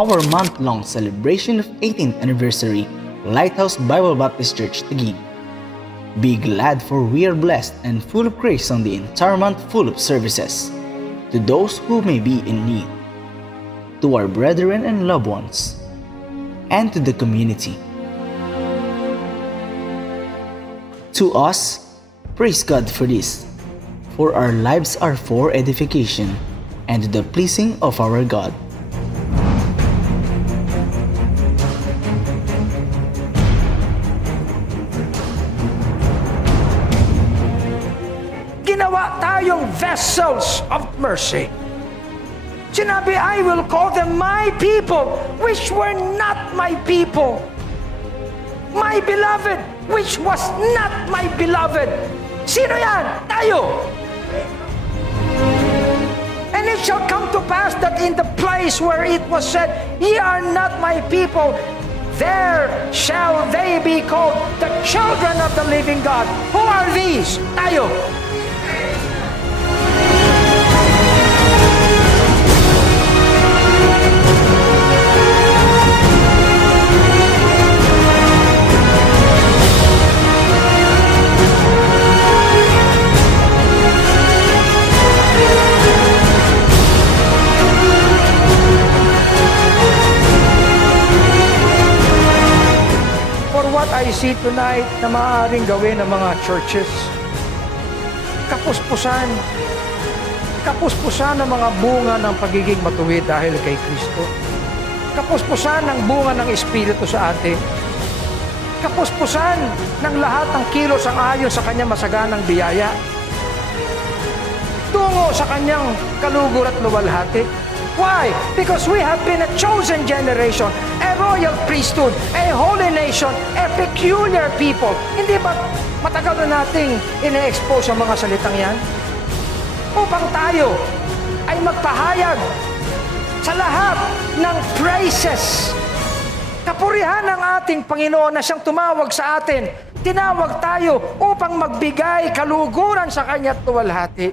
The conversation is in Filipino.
our month-long celebration of 18th anniversary Lighthouse Bible Baptist Church Taguig. Be glad, for we are blessed and full of grace on the entire month, full of services to those who may be in need, to our brethren and loved ones, and to the community. To us, praise God for this, for our lives are for edification and to the pleasing of our God. Ginawa tayong vessels of mercy. Sinabi, I will call them my people, which were not my people. My beloved, which was not my beloved. Sino yan? Tayo. And it shall come to pass that in the place where it was said, ye are not my people, there shall they be called the children of the living God. Who are these? Tayo. What I see tonight na maaaring gawin ng mga churches, kapuspusan ng mga bunga ng pagiging matuwid dahil kay Kristo, kapuspusan ng bunga ng Espiritu sa atin, kapuspusan ng lahat ng kilos ang ayon sa kanyang masaganang biyaya, tungo sa kanyang kalugur at luwalhati. Why? Because we have been a chosen generation, a royal priesthood, a holy nation, a peculiar people. Hindi ba matagal na nating ine-expose ang mga salitang yan? Upang tayo ay magpahayag sa lahat ng praises, kapurihan ng ating Panginoon na siyang tumawag sa atin. Tinawag tayo upang magbigay kaluguran sa Kanya at tuwalhati.